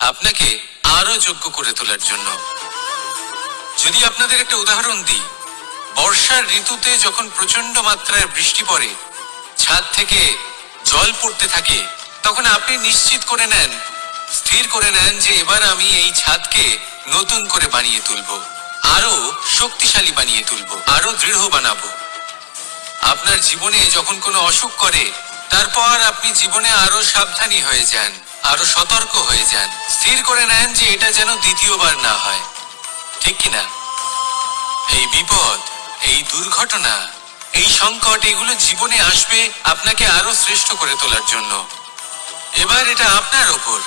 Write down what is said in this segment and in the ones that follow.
আপনাকে আরও যোগ্য করে তোলার জন্য। যদি আপনাদের একটা উদাহরণ দিই, বর্ষার ঋতুতে যখন প্রচণ্ড মাত্রায় বৃষ্টি পড়ে, ছাদ থেকে জল পড়তে থাকে, তখন আপনি নিশ্চিত করে নেন, স্থির করে নেন যে এবার আমি এই ছাদকে নতুন করে বানিয়ে তুলব, আরও শক্তিশালী বানিয়ে তুলব, আরও দৃঢ় বানাবো। আপনার জীবনে যখন কোনো অসুখ করে, তারপর আপনি জীবনে আরও সাবধানী হয়ে যান। আরও সতর্ক হয়ে যান। স্থির করে নেন যে এটা যেন দ্বিতীয়বার না হয়। ঠিক কিনা? এই বিপদ, এই দুর্ঘটনা, এই সংকট, এগুলো জীবনে আসবে আপনাকে আরও শ্রেষ্ঠ করে তোলার জন্য। এবার এটা আপনার ওপর।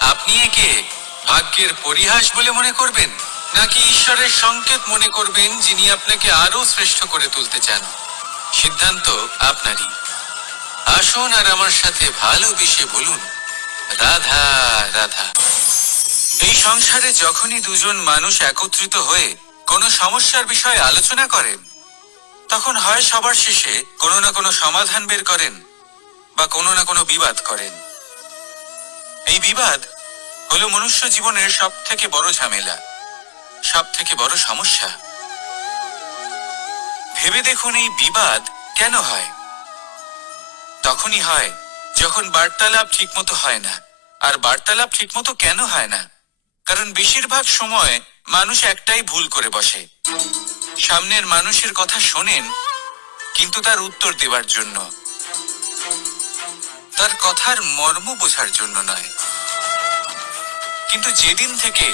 আপনি একে ভাগ্যের পরিহাস বলে মনে করবেন, নাকি ঈশ্বরের সংকেত মনে করবেন যিনি আপনাকে আরও শ্রেষ্ঠ করে তুলতে চান? সিদ্ধান্ত আপনারই। আসুন আর আমার সাথে ভালো ভালোবেসে বলুন। রাধা রাধা। এই সংসারে যখনই দুজন মানুষ একত্রিত হয়ে কোনো সমস্যার বিষয়ে আলোচনা করেন, তখন হয় সবার শেষে কোনো না কোনো সমাধান বের করেন বা কোনো না কোনো বিবাদ করেন। এই বিবাদ হলো মনুষ্য জীবনের সব থেকে বড় ঝামেলা সব থেকে বড় সমস্যা। ভেবে দেখুন এই বিবাদ কেন হয়? তখনই হয় যখন বার্তালাপ ঠিকমতো হয় না। আর বার্তালাপ ঠিকমতো কেন হয় না? কারণ বেশিরভাগ সময় মানুষ একটাই ভুল করে বসে। সামনের মানুষের কথা শোনেন, কিন্তু তার উত্তর দেবার জন্য। তার কথার মর্ম বোঝার জন্য নয়। কিন্তু যেদিন থেকে,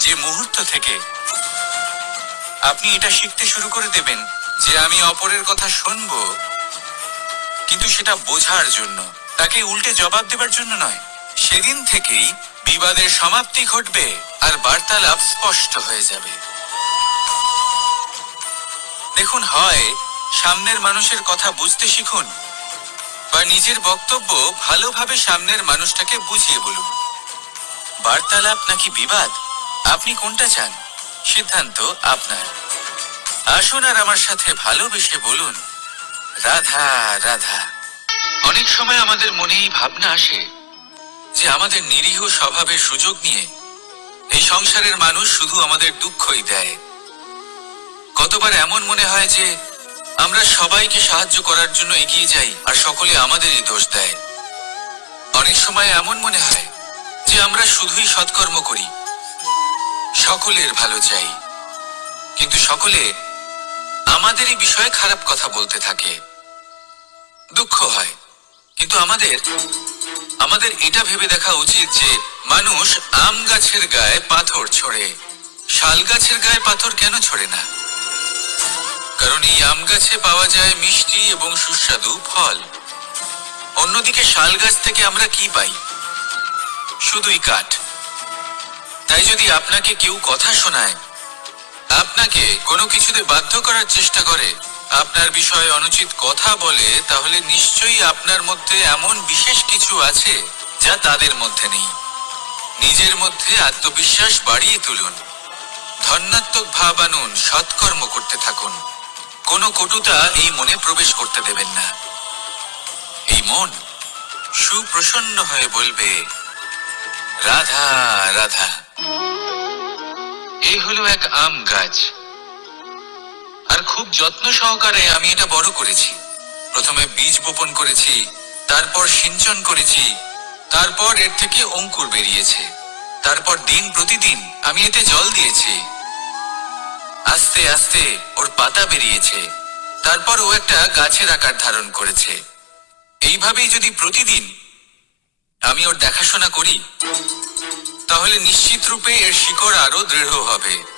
যে মুহূর্ত থেকে আপনি এটা শিখতে শুরু করে দেবেন যে আমি অপরের কথা শুনব, কিন্তু সেটা বোঝার জন্য। তাকে উল্টে জবাব দেবার জন্য নয়। সেদিন থেকেই বিবাদের সমাপ্তি ঘটবে আর বার্তালাপ স্পষ্ট হয়ে যাবে। দেখুন, হয় সামনের মানুষের কথা বুঝতে শিখুন বা নিজের বক্তব্য ভালোভাবে সামনের মানুষটাকে বুঝিয়ে বলুন। বার্তালাপ নাকি বিবাদ? আপনি কোনটা চান? সিদ্ধান্ত আপনার। আসুন আর আমার সাথে ভালোবেসে বলুন, রাধা রাধা। অনেক সময় আমাদের মনেই ভাবনা আসে যে আমাদের নিরীহ স্বভাবের সুযোগ নিয়ে এই সংসারের মানুষ শুধু আমাদের দুঃখই দেয়। কতবার এমন মনে হয় যে আমরা সবাইকে সাহায্য করার জন্য এগিয়ে যাই আর সকলে আমাদেরই দোষ দেয়। অনেক সময় এমন মনে হয় যে আমরা শুধুই সৎকর্ম করি, সকলের ভালো চাই। কিন্তু সকলে আমাদেরই বিষয়ে খারাপ কথা বলতে থাকে। দুঃখ হয়। কিন্তু আমাদের আমাদের এটা ভেবে দেখা উচিত যে মানুষ আম গাছের গায়ে পাথর ছোড়ে। শাল গাছের গায়ে পাথর কেন ছোড়ে না? কারণ এই আম গাছে পাওয়া যায় মিষ্টি এবং সুস্বাদু ফল। অন্যদিকে শাল গাছ থেকে আমরা কি পাই? শুধুই কাঠ। তাই যদি আপনাকে কেউ কথা শোনায়, আপনাকে কোনো কিছুতে বাধ্য করার চেষ্টা করে আপনার বিষয়ে অনুচিত কথা বলে, তাহলে নিশ্চয়ই আপনার মধ্যে এমন বিশেষ কিছু আছে যা তাদের মধ্যে নেই। নিজের মধ্যে আত্মবিশ্বাস বাড়িয়ে তুলুন। ধন্যাত্মক ভাব আনুন সৎকর্ম করতে থাকুন। কোনো কটুতা এই মনে প্রবেশ করতে দেবেন না। এই মন সুপ্রসন্ন হয়ে বলবে, রাধা রাধা। এই হলো এক আম গাছ। আর খুব যত্ন সহকারে আমি এটা বড় করেছি। প্রথমে বীজ বপন করেছি, তারপর সিঞ্চন করেছি, তারপর এর থেকে অঙ্কুর বেরিয়েছে। তারপর দিন প্রতিদিন আমি এতে জল দিয়েছি। আস্তে আস্তে ওর পাতা বেরিয়েছে। তারপর ও একটা গাছের আকার ধারণ করেছে। এইভাবেই যদি প্রতিদিন আমি ওর দেখাশোনা করি, তাহলে নিশ্চিত রূপে এর শিকড় আরও দৃঢ় হবে।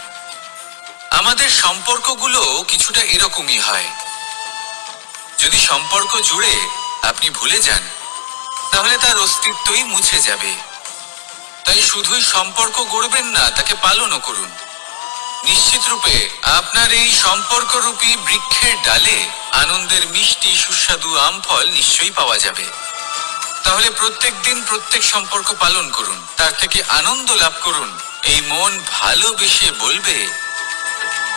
আমাদের সম্পর্কগুলো কিছুটা এরকমই হয়। যদি সম্পর্ক জুড়ে আপনি ভুলে যান, তাহলে তার অস্তিত্বই মুছে যাবে। তাই শুধুই সম্পর্ক গড়বেন না, তাকে পালনও করুন। নিশ্চিত রূপে আপনার এই সম্পর্করূপী বৃক্ষের ডালে আনন্দের মিষ্টি, সুস্বাদু আম ফল নিশ্চয়ই পাওয়া যাবে। তাহলে প্রত্যেক দিন প্রত্যেক সম্পর্ক পালন করুন। তার থেকে আনন্দ লাভ করুন। এই মন ভালোবেসে বলবে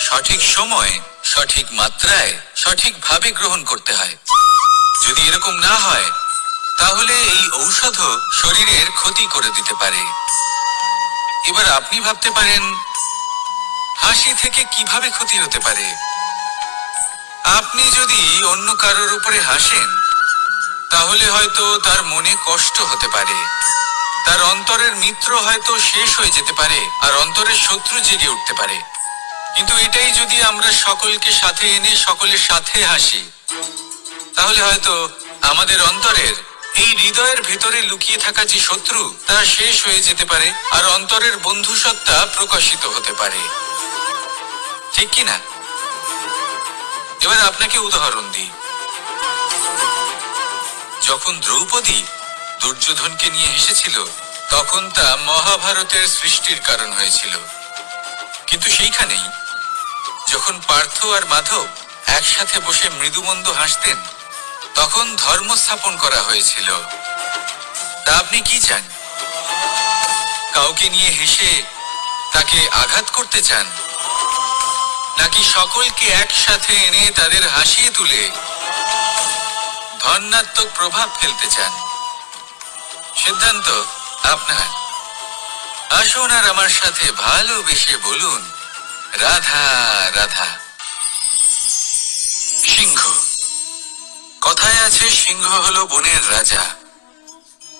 সঠিক সময়, সঠিক মাত্রায় সঠিকভাবে গ্রহণ করতে হয়। যদি এরকম না হয়, তাহলে এই ঔষধও শরীরের ক্ষতি করে দিতে পারে। এবার আপনি ভাবতে পারেন, হাসি থেকে কীভাবে ক্ষতি হতে পারে? আপনি যদি অন্য কারোর উপরে হাসেন, তাহলে হয়তো তার মনে কষ্ট হতে পারে। তার অন্তরের মিত্র হয়তো শেষ হয়ে যেতে পারে, আর অন্তরের শত্রু জেগে উঠতে পারে। কিন্তু এটাই যদি আমরা সকলকে সাথে এনে সকলের সাথে হাসি, তাহলে হয়তো আমাদের অন্তরের এই হৃদয়ের ভেতরে লুকিয়ে থাকা যে শত্রু, তা শেষ হয়ে যেতে পারে আর অন্তরের বন্ধুসত্তা প্রকাশিত হতে পারে। ঠিক কি না? এবার আপনাকে উদাহরণ দিই। যখন দ্রৌপদী দুর্যোধনকে নিয়ে হেসেছিল, তখন তা মহাভারতের সৃষ্টির কারণ হয়েছিল। কিন্তু সেইখানেই যখন পার্থ আর মাধব একসাথে বসে মৃদুমন্দ হাসতেন, তখন ধর্ম স্থাপন করা হয়েছিল। তা আপনি কি চান? কাউকে নিয়ে হেসে তাকে আঘাত করতে চান? নাকি সকলকে একসাথে এনে তাদের হাসিয়ে তুলে ধন্যাত্মক প্রভাব ফেলতে চান? সিদ্ধান্ত আপনার। আসুন আর আমার সাথে ভালোবেসে বলুন রাধা রাধা। সিংহ। কথায় আছে, সিংহ হলো বনের রাজা।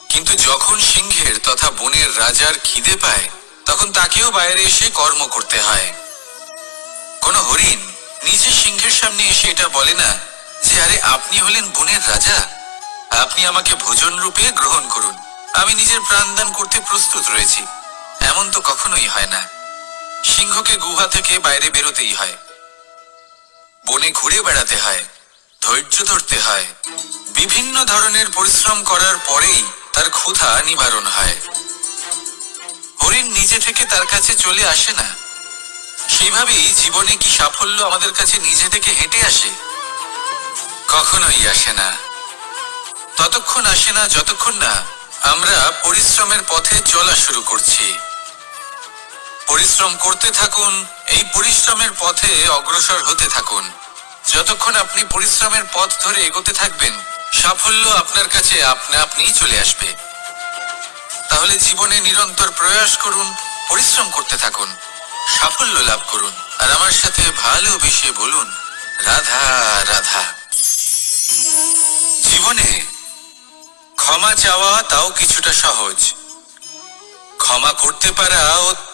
কিন্তু যখন সিংহের তথা বনের রাজার খিদে পায়, তখন তাকেও বাইরে এসে কর্ম করতে হয়। কোন হরিণ নিজে সিংহের সামনে এসে এটা বলে না যে, আরে, আপনি হলেন বনের রাজা? আপনি আমাকে ভোজন রূপে গ্রহণ করুন। আমি নিজের প্রাণদান করতে প্রস্তুত রয়েছি। এমন তো কখনোই হয় না। সিংহকে গুহা থেকে বাইরে বেরোতেই হয়। বনে ঘুরে বেড়াতে হয়, ধৈর্য ধরতে হয়, বিভিন্ন ধরনের পরিশ্রম করার পরেই তার ক্ষুধা নিবারণ হয়। হরিণ নিজে থেকে তার কাছে চলে আসে না। সেইভাবেই জীবনে কি সাফল্য আমাদের কাছে নিজে থেকে হেঁটে আসে? কখনোই আসে না। ততক্ষণ আসে না, যতক্ষণ না আমরা পরিশ্রমের পথে চলা শুরু করছি। পরিশ্রম করতে থাকুন, এই পরিশ্রমের পথে অগ্রসর হতে থাকুন। যতক্ষণ আপনি পরিশ্রমের পথ ধরে এগোতে থাকবেন, সাফল্য আপনার কাছে আপনা আপনিই চলে আসবে। তাহলে জীবনে নিরন্তর প্রয়াস করুন, পরিশ্রম করতে থাকুন, সাফল্য লাভ করুন। আর আমার সাথে ভালোবেসে বলুন, রাধা রাধা। জীবনে ক্ষমা চাওয়া তাও কিছুটা সহজ। ক্ষমা করতে পারা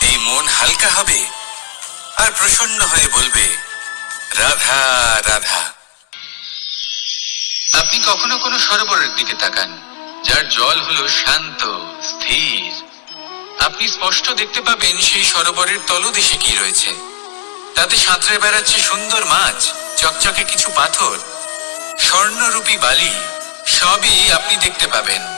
এই মন হালকা হবে আর প্রসন্ন হয়ে বলবে, রাধা রাধা। আপনি কখনো কোনো সরোবরের দিকে তাকান, যার জল হলো শান্ত, স্থির। আপনি স্পষ্ট দেখতে পাবেন সেই সরোবরের তলদেশে কি রয়েছে। তাতে সাঁতরে বেড়াচ্ছে সুন্দর মাছ, চকচকে কিছু পাথর, স্বর্ণরূপী বালি, সবই আপনি দেখতে পাবেন।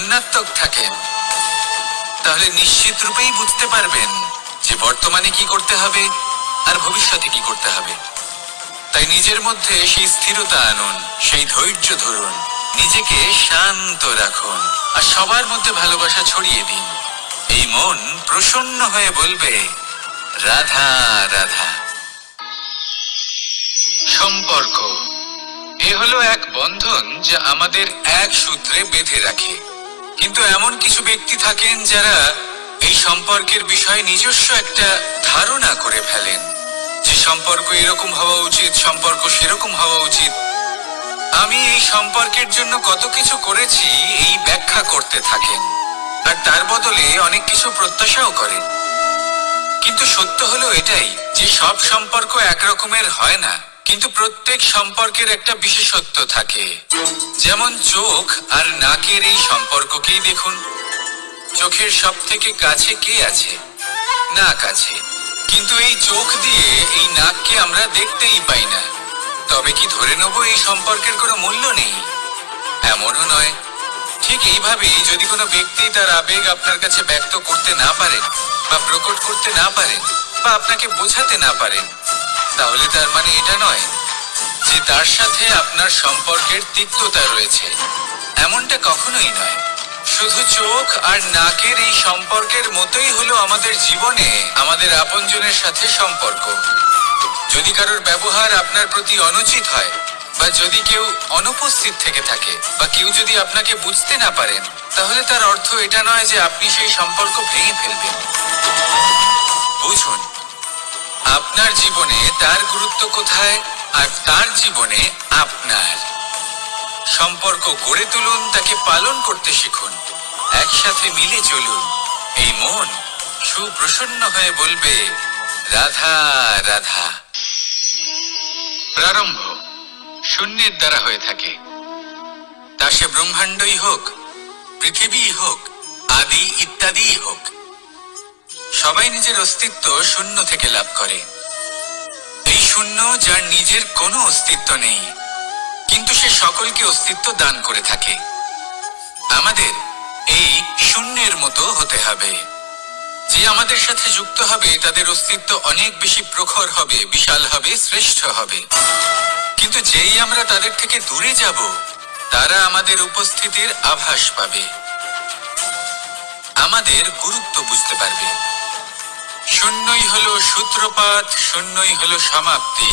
ধন্যাত্মক থাকেন। তাহলে নিশ্চিত রূপেই বুঝতে পারবেন যে বর্তমানে কি করতে হবে আর ভবিষ্যতে কি করতে হবে। তাই নিজের মধ্যে সেই স্থিরতা আনুন, সেই ধৈর্য ধরুন, নিজেকে শান্ত রাখুন আর সবার মধ্যে ভালোবাসা ছড়িয়ে দিন। এই মন প্রসন্ন হয়ে বলবে, রাধা রাধা। সম্পর্ক। এ হলো এক বন্ধন যা আমাদের এক সূত্রে বেঁধে রাখে। কিন্তু এমন কিছু ব্যক্তি থাকেন যারা এই সম্পর্কের বিষয়ে নিজস্ব একটা ধারণা করে ফেলেন। যে সম্পর্ক এরকম হওয়া উচিত, সম্পর্ক সেরকম হওয়া উচিত। আমি এই সম্পর্কের জন্য কত কিছু করেছি এই ব্যাখ্যা করতে থাকেন। আর তার বদলে অনেক কিছু প্রত্যাশাও করেন। কিন্তু সত্য হলো এটাই যে সব সম্পর্ক একরকমের হয় না। কিন্তু প্রত্যেক সম্পর্কের একটা বিশেষত্ব থাকে। যেমন চোখ আর নাকের এই সম্পর্ককেই দেখুন। চোখের সব থেকে কাছে কে আছে? নাক আছে। কিন্তু এই চোখ দিয়ে এই নাককে আমরা দেখতেই পাই না। তবে কি ধরে নেব এই সম্পর্কের কোনো মূল্য নেই? এমনও নয়। ঠিক এইভাবেই যদি কোনো ব্যক্তি তার আবেগ আপনার কাছে ব্যক্ত করতে না পারেন বা প্রকট করতে না পারেন বা আপনাকে বোঝাতে না পারেন তাহলে তার মানে এটা নয় যে তার সাথে আপনার সম্পর্কের তিক্ততা রয়েছে। এমনটা কখনোই নয়। শুধু চোখ আর নাকের এই সম্পর্কের মতোই হলো আমাদের জীবনে, আমাদের আপনজনের সাথে সম্পর্ক। যদি কারোর ব্যবহার আপনার প্রতি অনুচিত হয়, বা যদি কেউ অনুপস্থিত থেকে থাকে, বা কেউ যদি আপনাকে বুঝতে না পারেন, তাহলে তার অর্থ এটা নয় যে আপনি সেই সম্পর্ক ভেঙে ফেলবেন। বুঝুন আপনার জীবনে তার গুরুত্ব কোথায় আর তার জীবনে আপনার? সম্পর্ক গড়ে তুলুন, তাকে পালন করতে শিখুন। একসাথে মিলে চলুন। এই মন সুপ্রসন্ন হয়ে বলবে, রাধা রাধা। প্রারম্ভ শূন্যের দ্বারা হয়ে থাকে। তা সে ব্রহ্মাণ্ডই হোক পৃথিবী হোক, আদি ইত্যাদি হোক। সবাই নিজের অস্তিত্ব শূন্য থেকে লাভ করে। এই শূন্য যার নিজের কোনো অস্তিত্ব নেই, কিন্তু সে সকলকে অস্তিত্ব দান করে থাকে। আমাদের এই শূন্যের মতো হতে হবে। যে আমাদের সাথে যুক্ত হবে, তাদের অস্তিত্ব অনেক বেশি প্রখর হবে, বিশাল হবে, শ্রেষ্ঠ হবে। কিন্তু যেই আমরা তাদের থেকে দূরে যাব, তারা আমাদের উপস্থিতির আভাস পাবে। আমাদের গুরুত্ব বুঝতে পারবে। শূন্যই হলো সূত্রপাত, শূন্যই হলো সমাপ্তি।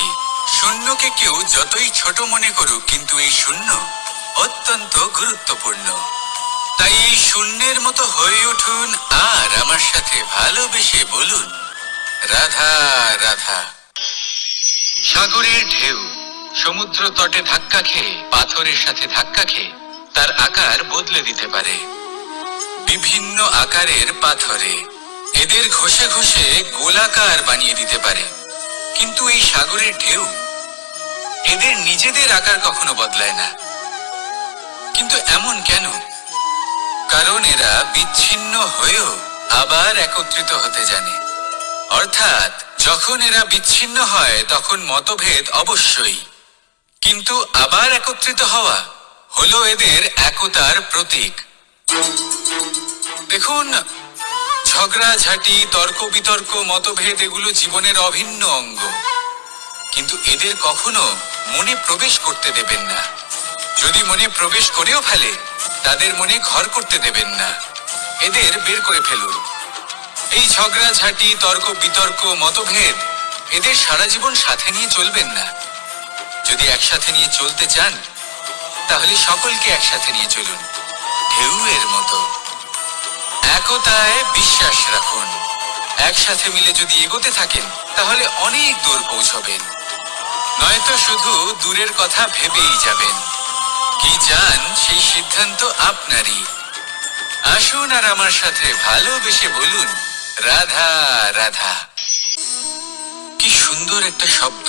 শূন্যকে কেউ যতই ছোট মনে করুক, কিন্তু এই শূন্য অত্যন্ত গুরুত্বপূর্ণ। তাই শূন্যের মতো হয়ে উঠুন আর আমার সাথে ভালোবেসে বলুন, রাধা রাধা। সাগরের ঢেউ, সমুদ্র তটে ধাক্কা খেয়ে, পাথরের সাথে ধাক্কা খেয়ে, তার আকার বদলে দিতে পারে। বিভিন্ন আকারের পাথরে এদের ঘষে ঘষে গোলাকার বানিয়ে দিতে পারে। কিন্তু এই সাগরের ঢেউ এদের নিজেদের আকার কখনো বদলায় না। কিন্তু এমন কেন? কারণ এরা বিচ্ছিন্ন হয়েও আবার একত্রিত হতে জানে। অর্থাৎ যখন এরা বিচ্ছিন্ন হয়, তখন মতভেদ অবশ্যই। কিন্তু আবার একত্রিত হওয়া হলো এদের একতার প্রতীক। দেখুন ঝগড়া, ঝাঁটি, তর্ক, বিতর্ক, মতভেদ এগুলো জীবনের অভিন্ন অঙ্গ। কিন্তু এদের কখনো মনে প্রবেশ করতে দেবেন না। যদি মনে প্রবেশ করেও ফেলে, তাদের মনে ঘর করতে দেবেন না। এদের বের করে ফেলুন। এই ঝগড়া, ঝাঁটি, তর্ক, বিতর্ক, মতভেদ এদের সারা জীবন সাথে নিয়ে চলবেন না। যদি একসাথে নিয়ে চলতে চান, তাহলে সকলকে একসাথে নিয়ে চলুন। ঢেউ এর মতো। একতায় বিশ্বাস রাখুন। একসাথে মিলে যদি এগোতে থাকেন, তাহলে অনেক দূর পৌঁছবেন। নয়তো শুধু দূরের কথা ভেবেই যাবেন। কি চান সেই সিদ্ধান্ত আপনারই। আসুন আর আমার সাথে ভালোবেসে বলুন, রাধা রাধা। কি সুন্দর একটা শব্দ।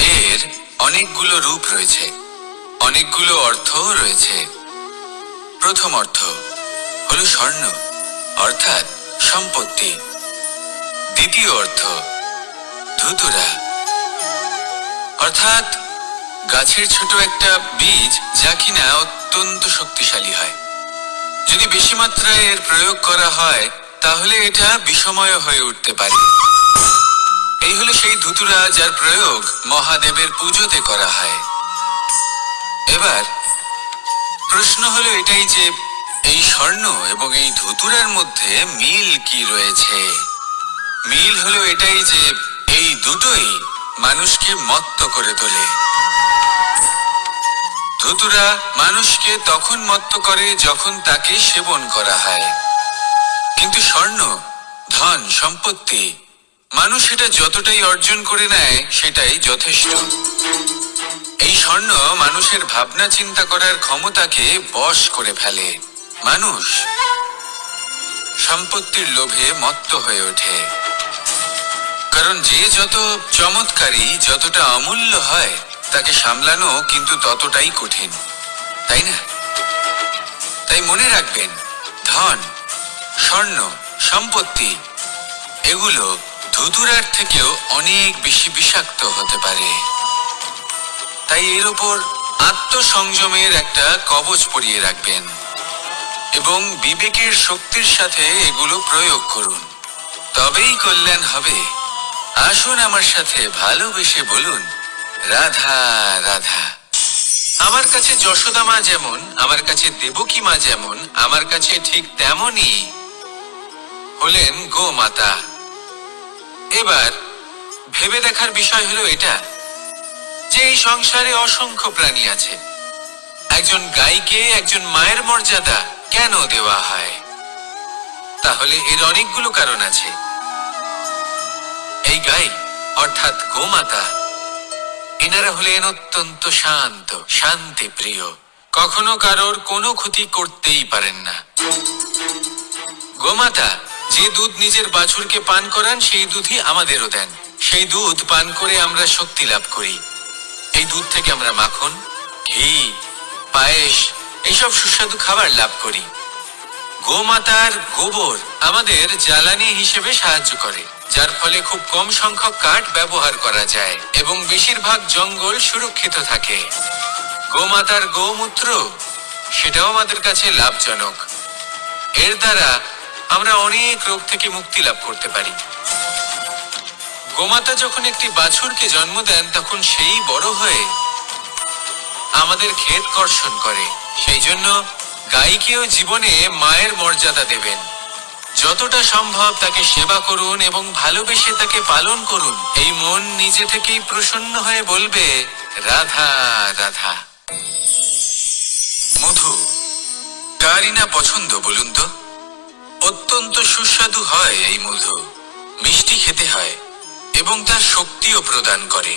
এর অনেকগুলো রূপ রয়েছে। অনেকগুলো অর্থও রয়েছে। প্রথম অর্থ হলো স্বর্ণ, অর্থাৎ সম্পত্তি। দ্বিতীয় অর্থ, ধুতুরা। অর্থাৎ গাছের ছোট একটা বীজ যা কিনা অত্যন্ত শক্তিশালী হয়। যদি বেশি মাত্রায় এর প্রয়োগ করা হয়, তাহলে এটা বিষময় হয়ে উঠতে পারে। এই হলো সেই ধুতুরা যার প্রয়োগ মহাদেবের পুজোতে করা হয়। এবার প্রশ্ন হলো এটাই যে এই স্বর্ণ এবং এই ধুতুরার মধ্যে মিল কি রয়েছে? মিল হলো এটাই যে এই দুটোই মানুষকে মত্ত করে তোলে। ধুতুরা মানুষকে তখন মত্ত করে যখন তাকে সেবন করা হয়। কিন্তু স্বর্ণ, ধন, সম্পত্তি, মানুষ এটা যতটাই অর্জন করে নেয়, সেটাই যথেষ্ট। এই স্বর্ণ মানুষের ভাবনা চিন্তা করার ক্ষমতাকে বশ করে ফেলে। মানুষ সম্পত্তির লোভে মত্ত হয়ে ওঠে। কারণ যে যত চমৎকারী, যতটা অমূল্য হয়, তাকে সামলানো কিন্তু ততটাই কঠিন। তাই না? তাই মনে রাখবেন, ধন, স্বর্ণ, সম্পত্তি, এগুলো ধুতুরার থেকেও অনেক বেশি বিষাক্ত হতে পারে। তাই এর ওপর আত্মসংযমের একটা কবচ পরিয়ে রাখবেন। এবং বিবেকের শক্তির সাথে এগুলো প্রয়োগ করুন। তবেই কল্যাণ হবে। আসুন আমার সাথে ভালোবেসে বলুন, রাধা রাধা। আমার কাছে যশোদা মা যেমন, আমার কাছে দেবকী মা যেমন, আমার কাছে ঠিক তেমনই হলেন গোমাতা এবার ভেবে দেখার বিষয় হলো এটা, যে এই সংসারে অসংখ্য প্রাণী আছে। একজন গাইকে, একজন মায়ের মর্যাদা কেন দেওয়া হয়? তাহলে এর অনেকগুলো কারণ আছে। এই গাই, অর্থাৎ গোমাতা, এনারা হলেন অত্যন্ত শান্ত, শান্তি প্রিয়। কখনো কারোর কোনো ক্ষতি করতেই পারেন না। গোমাতা, যে দুধ নিজের বাছুরকে পান করান, সেই দুধই আমাদেরও দেন। সেই দুধ পান করে আমরা শক্তি লাভ করি। এই দুধ থেকে আমরা মাখন, ঘি, পায়েস এইসব সুস্বাদু খাবার লাভ করি। গোমাতার গোবর আমাদের জ্বালানি হিসেবে সাহায্য করে, যার ফলে খুব কম সংখ্যক কাঠ ব্যবহার করা যায় এবং বেশিরভাগ জঙ্গল সুরক্ষিত থাকে। গোমাতার গোমূত্র সেটাও আমাদের কাছে লাভজনক। এর দ্বারা আমরা অনেক রোগ থেকে মুক্তি লাভ করতে পারি। গোমাতা যখন একটি বাছুরকে জন্ম দেন, তখন সেই বড় হয়ে আমাদের ক্ষেত কর্ষণ করে। সেই জন্য গাইকেও জীবনে মায়ের মর্যাদা দেবেন। যতটা সম্ভব তাকে সেবা করুন এবং ভালোবেসে তাকে পালন করুন। এই মন নিজে থেকেই প্রসন্ন হয়ে বলবে, রাধা রাধা। মধু, কারই না পছন্দ বলুন তো? অত্যন্ত সুস্বাদু হয় এই মধু। মিষ্টি খেতে হয় এবং তার শক্তিও প্রদান করে।